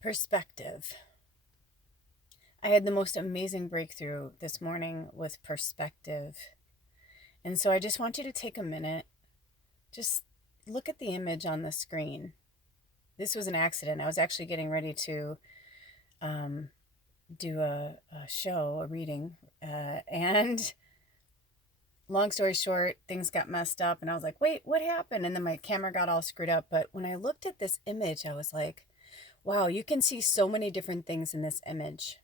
Perspective. I had the most amazing breakthrough this morning with perspective. And so I just want you to take a minute, just look at the image on the screen. This was an accident. I was actually getting ready to um, do a show, a reading, and long story short, things got messed up, and I was like, wait, what happened? And then my camera got all screwed up. But when I looked at this image, I was like, wow, you can see so many different things in this image.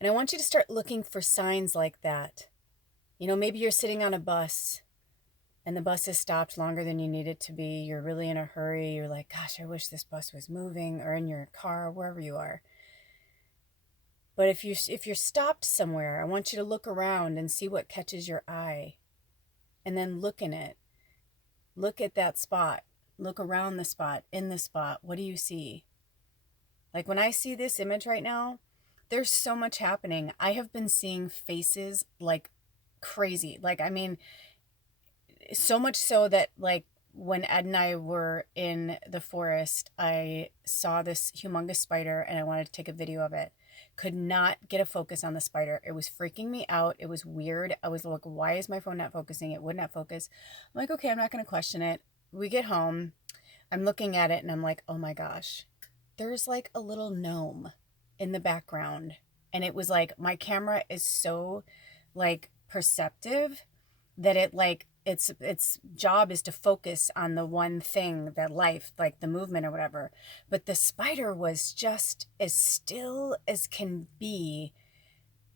And I want you to start looking for signs like that. Maybe you're sitting on a bus and the bus has stopped longer than you need it to be. You're really in a hurry. You're like, gosh, I wish this bus was moving, or in your car, wherever you are. But if you're stopped somewhere, I want you to look around and see what catches your eye. And then look in it. Look at that spot. Look around the spot, in the spot. What do you see? Like when I see this image right now, there's so much happening. I have been seeing faces like crazy. I mean, so much so that when Ed and I were in the forest, I saw this humongous spider and I wanted to take a video of it. Could not get a focus on the spider. It was freaking me out. It was weird. I was like, why is my phone not focusing? It would not focus. I'm like, okay, I'm not going to question it. We get home. I'm looking at it and I'm like, oh my gosh, there's like a little gnome in the background. And it was like, my camera is so perceptive that its job is to focus on the one thing, that life, like the movement or whatever. But the spider was just as still as can be.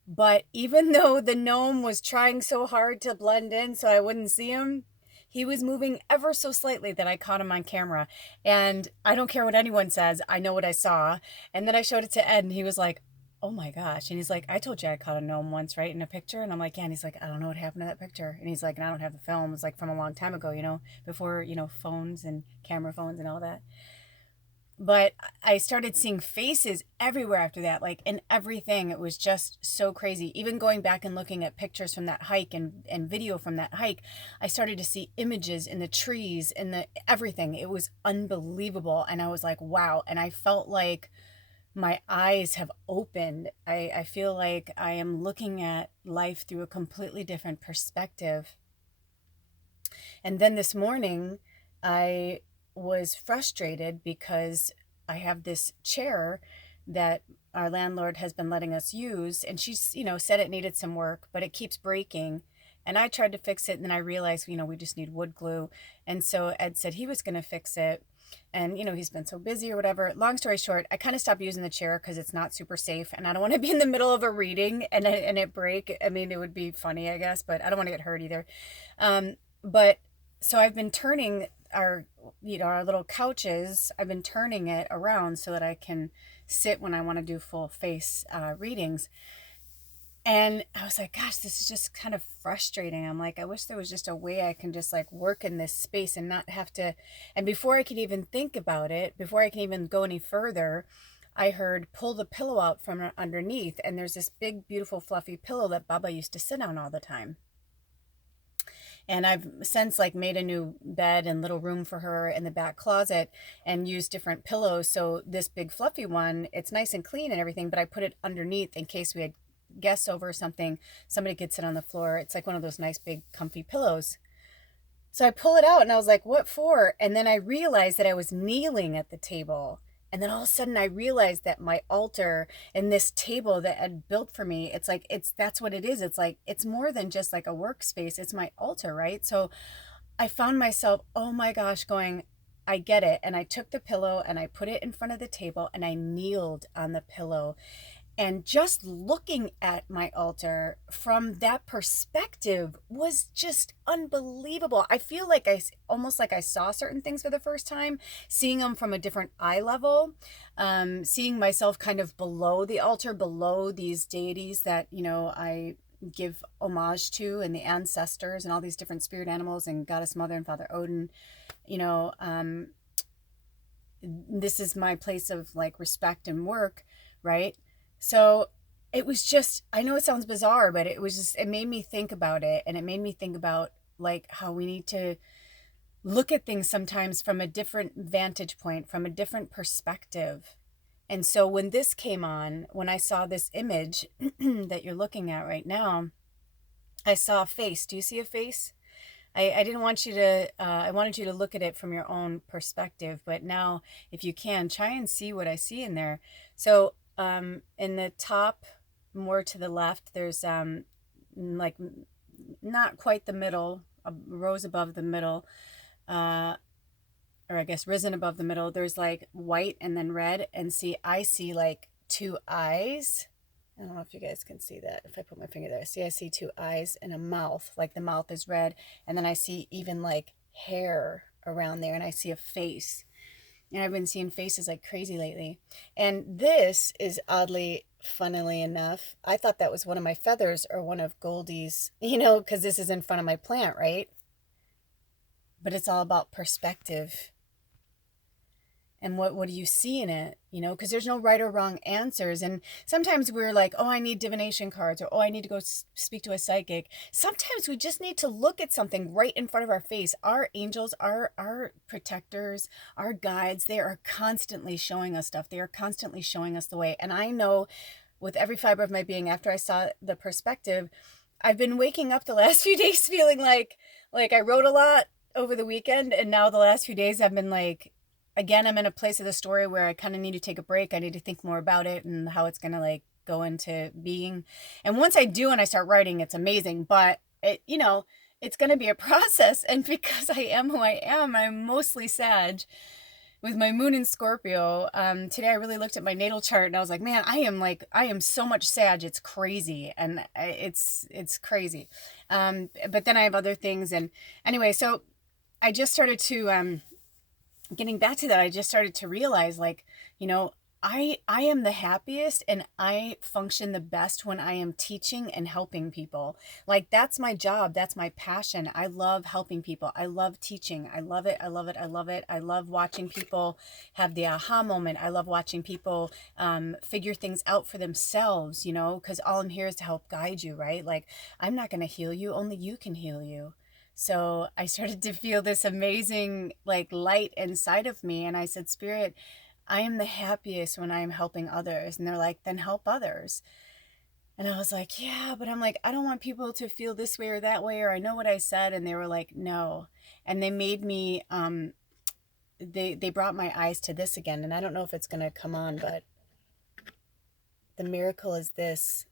But even though the gnome was trying so hard to blend in so I wouldn't see him, he was moving ever so slightly that I caught him on camera. And I don't care what anyone says, I know what I saw. And then I showed it to Ed and he was like, oh my gosh. And he's like, I told you I caught a gnome once, right? In a picture. And I'm like, yeah. And he's like, I don't know what happened to that picture. And he's like, and I don't have the film. It's like from a long time ago, before, phones and camera phones and all that. But I started seeing faces everywhere after that, like in everything. It was just so crazy. Even going back and looking at pictures from that hike and video from that hike, I started to see images in the trees and the everything. It was unbelievable. And I was like, wow. And I felt like my eyes have opened. I feel like I am looking at life through a completely different perspective. And then this morning, I was frustrated because I have this chair that our landlord has been letting us use, and she's, said it needed some work, but it keeps breaking. And I tried to fix it, and then I realized, we just need wood glue. And so Ed said he was going to fix it. And, he's been so busy or whatever. Long story short, I kind of stopped using the chair because it's not super safe. And I don't want to be in the middle of a reading and it break. I mean, it would be funny, I guess, but I don't want to get hurt either. But so I've been turning our little couches, I've been turning it around so that I can sit when I want to do full face readings. And I was like, gosh, this is just kind of frustrating. I'm like, I wish there was just a way I can just work in this space and not have to. And before I could even think about it, before I can even go any further, I heard pull the pillow out from underneath. And there's this big, beautiful, fluffy pillow that Baba used to sit on all the time. And I've since made a new bed and little room for her in the back closet and used different pillows. So this big fluffy one, it's nice and clean and everything, but I put it underneath in case we had guests over or something, somebody could sit on the floor. It's like one of those nice big comfy pillows. So I pull it out and I was like, what for? And then I realized that I was kneeling at the table. And then all of a sudden I realized that my altar and this table that Ed built for me, that's what it is. It's more than just like a workspace. It's my altar, right? So I found myself, oh my gosh, going, I get it. And I took the pillow and I put it in front of the table and I kneeled on the pillow. And just looking at my altar from that perspective was just unbelievable. I feel like almost like I saw certain things for the first time, seeing them from a different eye level, seeing myself kind of below the altar, below these deities that, I give homage to, and the ancestors and all these different spirit animals and Goddess Mother and Father Odin. This is my place of respect and work, right? So it was just, I know it sounds bizarre, but it made me think about it. And it made me think about how we need to look at things sometimes from a different vantage point, from a different perspective. And so when this came on, when I saw this image that you're looking at right now, I saw a face. Do you see a face? I didn't want you to, I wanted you to look at it from your own perspective, but now if you can, try and see what I see in there. So in the top, more to the left, there's like not quite the middle, rows above the middle, uh, or I guess risen above the middle, there's like white and then red. And see, I see like two eyes. I don't know if you guys can see that. If I put my finger there, see, I see two eyes and a mouth, like the mouth is red. And then I see even like hair around there, and I see a face. And I've been seeing faces like crazy lately. And this is oddly, funnily enough, I thought that was one of my feathers or one of Goldie's, because this is in front of my plant, right? But it's all about perspective. And what do you see in it, because there's no right or wrong answers. And sometimes we're like, oh, I need divination cards, or oh, I need to go speak to a psychic. Sometimes we just need to look at something right in front of our face. Our angels, our protectors, our guides, they are constantly showing us stuff. They are constantly showing us the way. And I know with every fiber of my being, after I saw the perspective, I've been waking up the last few days feeling like I wrote a lot over the weekend, and now the last few days I've been like, again, I'm in a place of the story where I kind of need to take a break. I need to think more about it and how it's going to like go into being. And once I do and I start writing, it's amazing, but it's going to be a process. And because I am who I am, I'm mostly Sag with my moon in Scorpio. Today I really looked at my natal chart and I was like, man, I am so much Sag. It's crazy. And it's crazy. But then I have other things. And anyway, so I just started to, getting back to that, I just started to realize, like, I am the happiest and I function the best when I am teaching and helping people. Like, that's my job. That's my passion. I love helping people. I love teaching. I love it. I love it. I love it. I love watching people have the aha moment. I love watching people figure things out for themselves, because all I'm here is to help guide you, right? Like, I'm not going to heal you. Only you can heal you. So I started to feel this amazing like light inside of me. And I said, Spirit, I am the happiest when I am helping others. And they're like, then help others. And I was like, yeah, but I'm like, I don't want people to feel this way or that way, or I know what I said. And they were like, no. And they made me, they brought my eyes to this again. And I don't know if it's going to come on, but the miracle is this: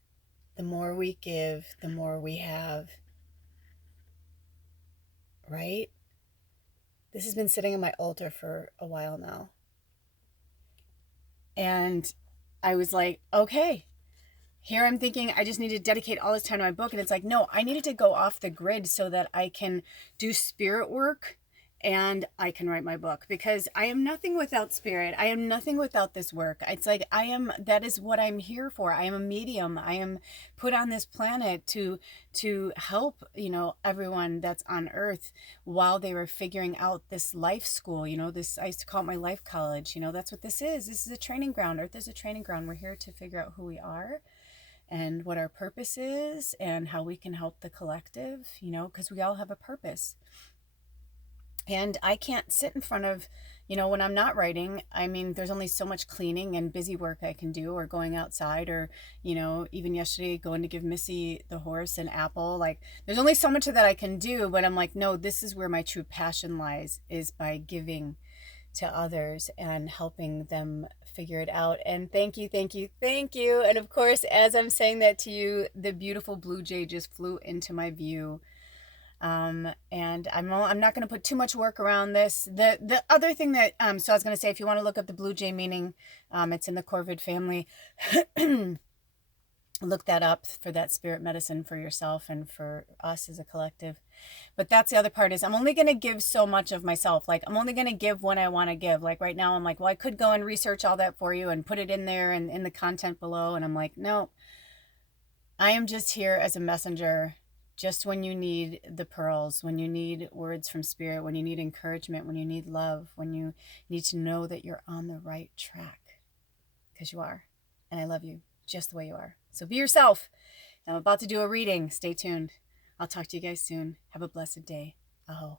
the more we give, the more we have. Right? This has been sitting on my altar for a while now. And I was like, okay, here I'm thinking I just need to dedicate all this time to my book. And it's like, no, I needed to go off the grid so that I can do spirit work and I can write my book, because I am nothing without spirit. I am nothing without this work. It's like, that is what I'm here for. I am a medium. I am put on this planet to help, everyone that's on earth while they were figuring out this life school, this, I used to call it my life college. That's what this is. This is a training ground. Earth is a training ground. We're here to figure out who we are and what our purpose is and how we can help the collective, because we all have a purpose. And I can't sit in front of, when I'm not writing. I mean, there's only so much cleaning and busy work I can do, or going outside, or, even yesterday going to give Missy the horse an apple. Like, there's only so much of that I can do, but I'm like, no, this is where my true passion lies, is by giving to others and helping them figure it out. And thank you, thank you, thank you. And of course, as I'm saying that to you, the beautiful blue jay just flew into my view. And I'm not going to put too much work around this. The other thing that, so I was going to say, if you want to look up the blue jay meaning, it's in the Corvid family. Look that up for that spirit medicine for yourself and for us as a collective. But that's the other part, is I'm only going to give so much of myself. Like, I'm only going to give when I want to give. Like right now, I'm like, well, I could go and research all that for you and put it in there and in the content below. And I'm like, no, I am just here as a messenger. Just when you need the pearls, when you need words from spirit, when you need encouragement, when you need love, when you need to know that you're on the right track, because you are. And I love you just the way you are. So be yourself. I'm about to do a reading. Stay tuned. I'll talk to you guys soon. Have a blessed day. Aho.